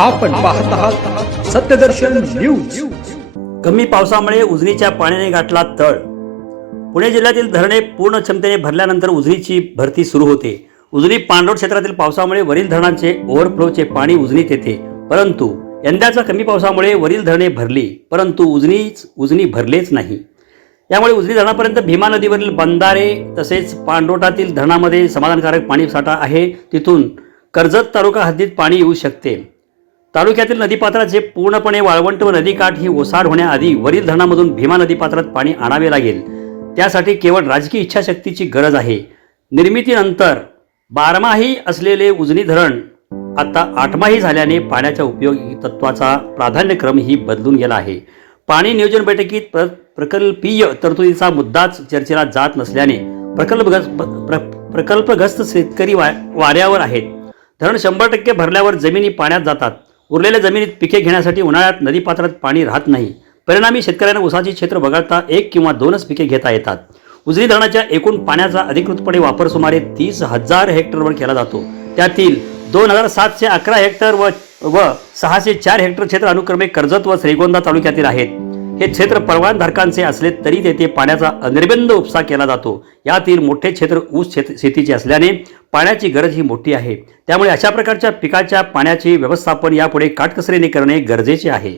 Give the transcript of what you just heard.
आपण पाहत आहात सत्यदर्शन न्यूज। कमी पावसामुळे उजनीच्या पाण्याने गाठला तळ। पुणे जिल्ह्यातील धरणे पूर्ण क्षमतेने भरल्यानंतर उजनीची भरती सुरू होते। उजनी पाणलोट क्षेत्रातील पावसामुळे वरील धरणांचे ओव्हरफ्लोचे पाणी उजनीत येते, परंतु यंदाच्या कमी पावसामुळे वरील धरणे भरली परंतु उजनी भरलेच नाही। यामुळे उजनी धरणापर्यंत भीमा नदीवरील बंधारे तसेच पाणलोटातील धरणामध्ये समाधानकारक पाणीसाठा आहे, तिथून कर्जत तालुका हद्दीत पाणी येऊ शकते। तालुक्यातील नदीपात्राचे पूर्णपणे वाळवंट व नदीकाठ ही ओसाड होण्याआधी वरील धरणामधून भीमा नदीपात्रात पाणी आणावे लागेल। त्यासाठी केवळ राजकीय इच्छाशक्तीची गरज आहे। निर्मितीनंतर 12माही असलेले उजनी धरण आता 8माही झाल्याने पाण्याच्या उपयोगी तत्वाचा प्राधान्यक्रम ही बदलून गेला आहे। पाणी नियोजन बैठकीत प्रकल्पीय तरतुदीचा मुद्दाच चर्चेला जात नसल्याने प्रकल्पग्रस्त शेतकरी वाऱ्यावर आहेत। धरण 100% भरल्यावर जमिनी पाण्यात जातात। उरलेल्या जमिनीत पिके घेण्यासाठी उन्हाळ्यात नदीपात्रात पाणी राहत नाही। परिणामी शेतकऱ्यांना ऊसाची क्षेत्र वगळता 1 किंवा 2च पिके घेता येतात। उजनी धरणाच्या एकूण पाण्याचा अधिकृतपणे वापर सुमारे 30,000 हेक्टरवर केला जातो। त्यातील 2,711 हेक्टर व 604 हेक्टर क्षेत्र अनुक्रमे कर्जत व श्रीगोंदा तालुक्यातील आहेत। हे क्षेत्र परवानधारकांचे असले तरी तेथे पाण्याचा अनिर्बंध उपसा केला जातो। यातील मोठे क्षेत्र ऊस शेतीचे असल्याने पाण्याची गरज ही मोठी आहे। त्यामुळे अशा प्रकारच्या पिकाच्या पाण्याचे व्यवस्थापन यापुढे काटकसरीने करणे गरजेचे आहे।